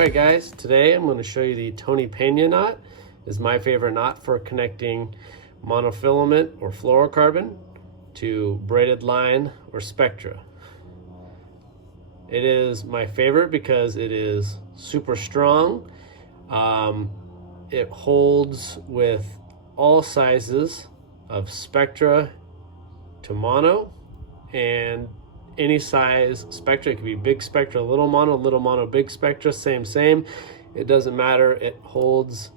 Alright guys, today I'm going to show you the Tony Peña knot. This is my favorite knot for connecting monofilament or fluorocarbon to braided line or spectra. It is my favorite because it is super strong. It holds with all sizes of spectra to mono and any size spectra. It could be big spectra, little mono, big spectra, same. It doesn't matter. It holds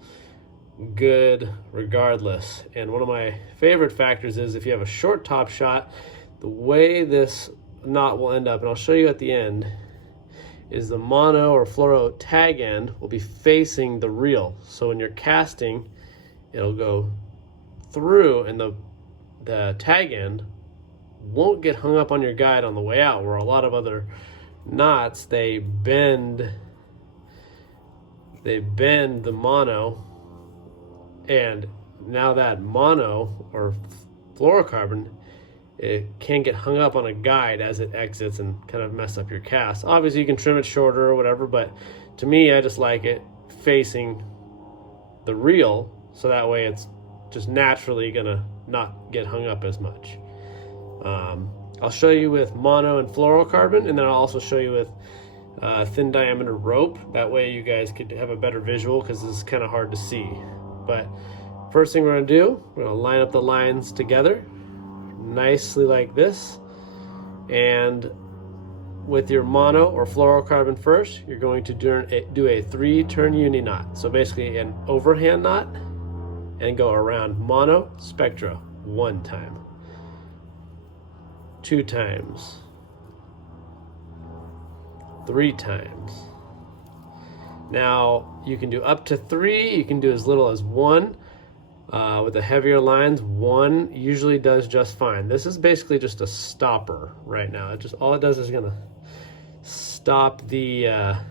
good regardless. And one of my favorite factors is if you have a short top shot, the way this knot will end up, and I'll show you at the end, is the mono or fluoro tag end will be facing the reel. So when you're casting, it'll go through, and the tag end won't get hung up on your guide on the way out, where a lot of other knots, they bend the mono, and now that mono or fluorocarbon, it can get hung up on a guide as it exits and kind of mess up your cast. Obviously you can trim it shorter or whatever, but to me, I just like it facing the reel, so that way it's just naturally gonna not get hung up as much. I'll show you with mono and fluorocarbon, and then I'll also show you with thin diameter rope. That way you guys could have a better visual, because this is kind of hard to see. But first thing we're going to do, we're going to line up the lines together nicely like this. And with your mono or fluorocarbon first, you're going to do a 3-turn uni knot. So basically an overhand knot, and go around mono spectra 1 time. 2 times, 3 times. Now you can do up to 3, you can do as little as 1. With the heavier lines, 1 usually does just fine. This is basically just a stopper right now. All it does is gonna stop the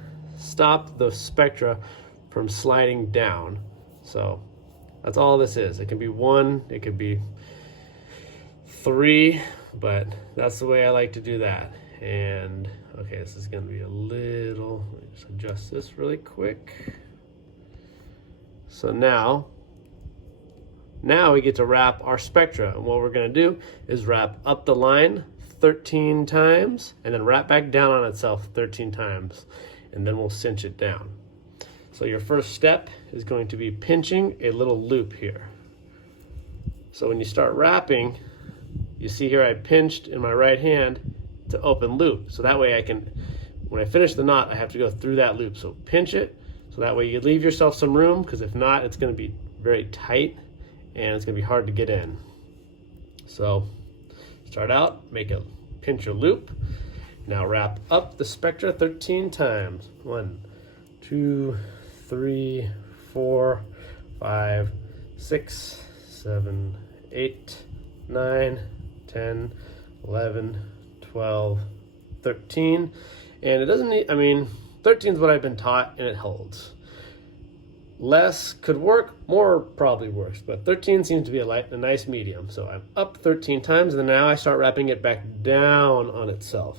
spectra from sliding down. So that's all this is. It can be 1, it could be 3, but that's the way I like to do that. And okay, this is going to be a little, let me just adjust this really quick. So now we get to wrap our spectra, and what we're going to do is wrap up the line 13 times and then wrap back down on itself 13 times, and then we'll cinch it down. So your first step is going to be pinching a little loop here. So when you start wrapping, you see here I pinched in my right hand to open loop. So that way I can, when I finish the knot, I have to go through that loop. So pinch it, so that way you leave yourself some room, because if not, it's going to be very tight and it's going to be hard to get in. So start out, pinch your loop. Now wrap up the spectra 13 times. 1, 2, 3, 4, 5, 6, 7, 8, 9, 10, 11, 12, 13. And it doesn't need, 13 is what I've been taught, and it holds. Less could work, more probably works, but 13 seems to be a nice medium. So I'm up 13 times, and then now I start wrapping it back down on itself.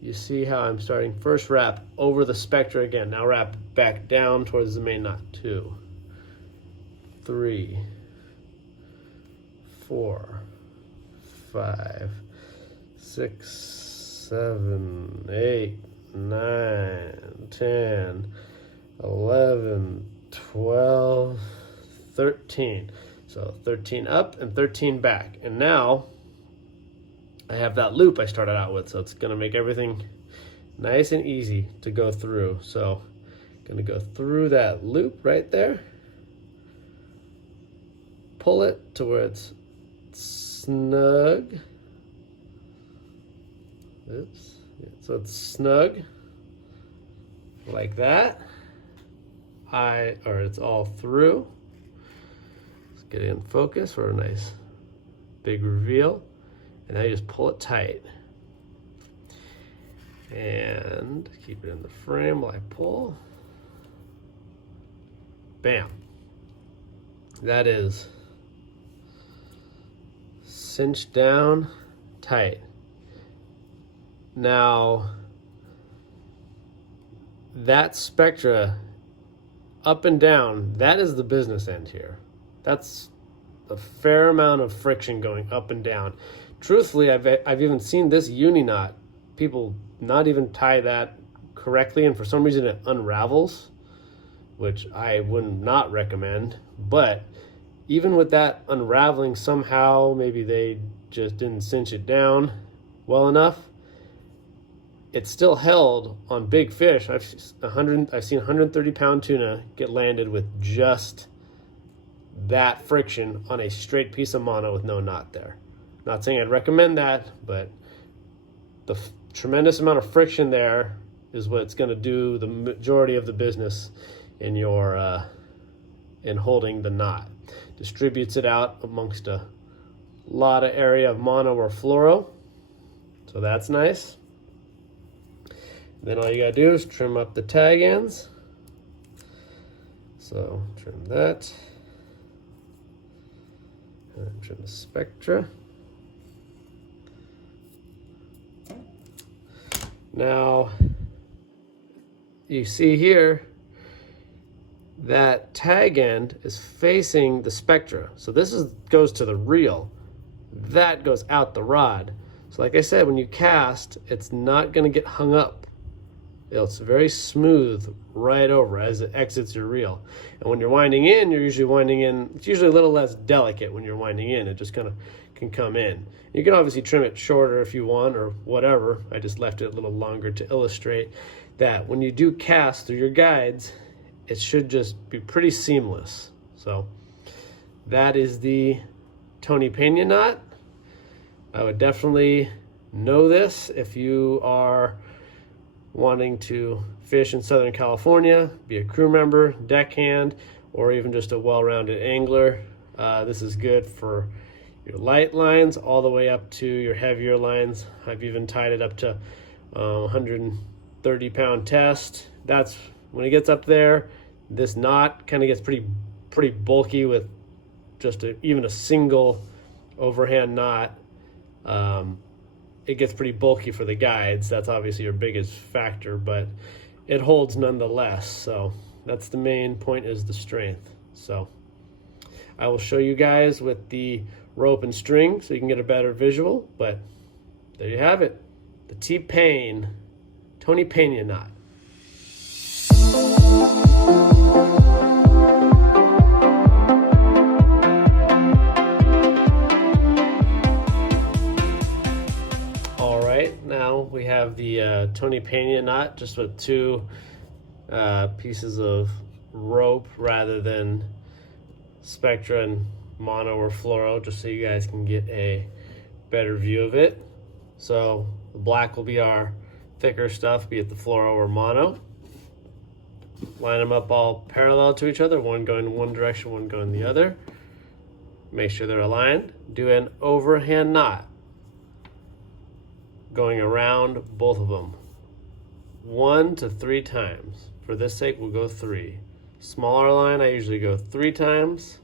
You see how I'm starting first wrap over the spectra again, now wrap back down towards the main knot. 2, 3, 4, 5, 6, 7, 8, 9, 10, 11, 12, 13. So 13 up and 13 back. And now I have that loop I started out with, so it's going to make everything nice and easy to go through. So I'm going to go through that loop right there. Pull it to where it's snug. Oops. So it's snug like that. It's all through. Let's get it in focus for a nice big reveal. And now you just pull it tight. And keep it in the frame while I pull. Bam. That is cinched down tight. Now, that spectra up and down, that is the business end here. That's a fair amount of friction going up and down. Truthfully, I've even seen this uni knot, people not even tie that correctly, and for some reason it unravels, which I would not recommend. But even with that unraveling, somehow maybe they just didn't cinch it down well enough, it's still held on big fish. I've seen 130-pound tuna get landed with just that friction on a straight piece of mono with no knot there. Not saying I'd recommend that, but the tremendous amount of friction there is what's going to do the majority of the business in your in holding the knot. Distributes it out amongst a lot of area of mono or fluoro, so that's nice. Then all you gotta do is trim up the tag ends. So trim that, and trim the spectra. Now you see here that tag end is facing the spectra. So this goes to the reel. That goes out the rod. So like I said, when you cast, it's not gonna get hung up. It's very smooth right over as it exits your reel. And when you're winding in, you're usually winding in, it's usually a little less delicate when you're winding in. It just kind of can come in. You can obviously trim it shorter if you want or whatever. I just left it a little longer to illustrate that when you do cast through your guides, it should just be pretty seamless. So that is the Tony Peña knot. I would definitely know this if you are wanting to fish in Southern California, be a crew member, deckhand, or even just a well-rounded angler. This is good for your light lines all the way up to your heavier lines. I've even tied it up to 130-pound test. That's when it gets up there. This knot kind of gets pretty bulky with just even a single overhand knot. It gets pretty bulky for the guides. That's obviously your biggest factor, but it holds nonetheless. So that's the main point, is the strength. So I will show you guys with the rope and string so you can get a better visual, but there you have it. The Tony Peña knot. Now we have the Tony Peña knot, just with two pieces of rope rather than spectra and mono or fluoro, just so you guys can get a better view of it. So the black will be our thicker stuff, be it the fluoro or mono. Line them up all parallel to each other, one going in one direction, one going the other. Make sure they're aligned. Do an overhand knot going around both of them 1 to 3 times. For this sake, we'll go 3. Smaller line, I usually go 3 times,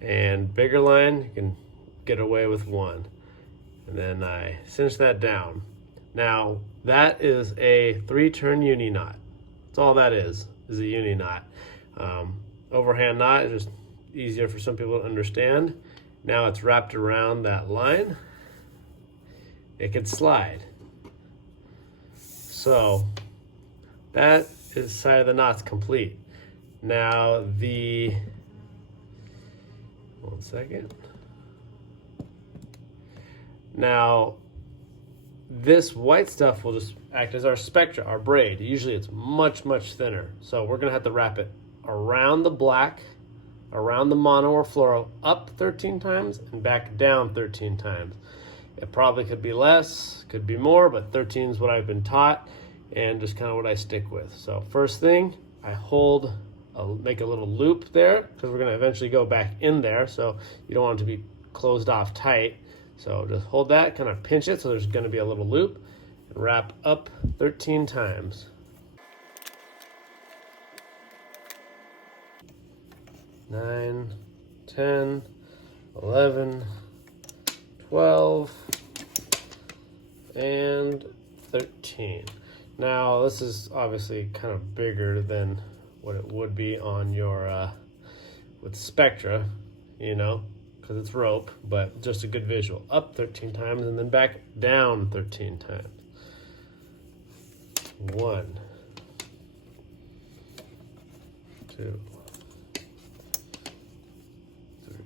and bigger line, you can get away with 1. And then I cinch that down. Now that is a 3-turn uni knot. That's all that is a uni knot. Overhand knot is just easier for some people to understand. Now it's wrapped around that line. It can slide. So that is side of the knot's complete. Now one second. Now this white stuff will just act as our spectra, our braid. Usually it's much, much thinner. So we're gonna have to wrap it around the black, around the mono or fluoro, up 13 times and back down 13 times. It probably could be less, could be more, but 13 is what I've been taught and just kind of what I stick with. So first thing, I make a little loop there because we're gonna eventually go back in there. So you don't want it to be closed off tight. So just hold that, kind of pinch it so there's gonna be a little loop, and wrap up 13 times. Nine, 10, 11, 12, and 13. Now this is obviously kind of bigger than what it would be on your with Spectra, you know, because it's rope, but just a good visual. Up 13 times and then back down 13 times. 1, 2, 3,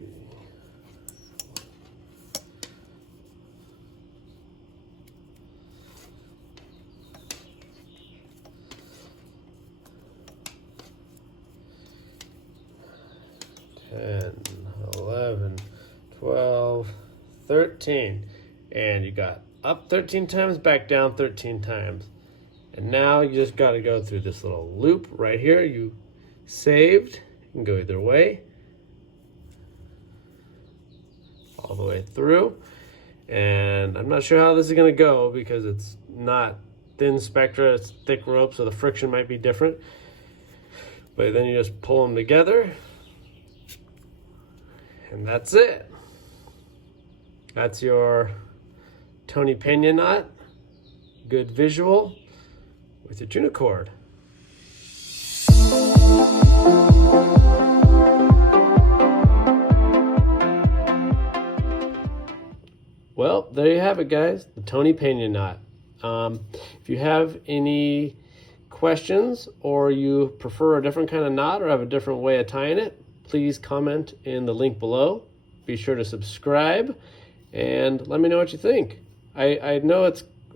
10, 11, 12, 13. And you got up 13 times, back down 13 times. And now you just got to go through this little loop right here. You saved. You can go either way. All the way through. And I'm not sure how this is going to go because it's not thin Spectra, it's thick rope, so the friction might be different. But then you just pull them together. And that's it. That's your Tony Peña knot. Good visual with your tuner cord. Well, there you have it, guys. The Tony Peña knot. If you have any questions or you prefer a different kind of knot or have a different way of tying it, please comment in the link below. Be sure to subscribe and let me know what you think. I know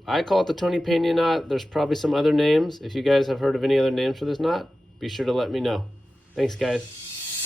I call it the Tony Peña knot. There's probably some other names. If you guys have heard of any other names for this knot, be sure to let me know. Thanks, guys.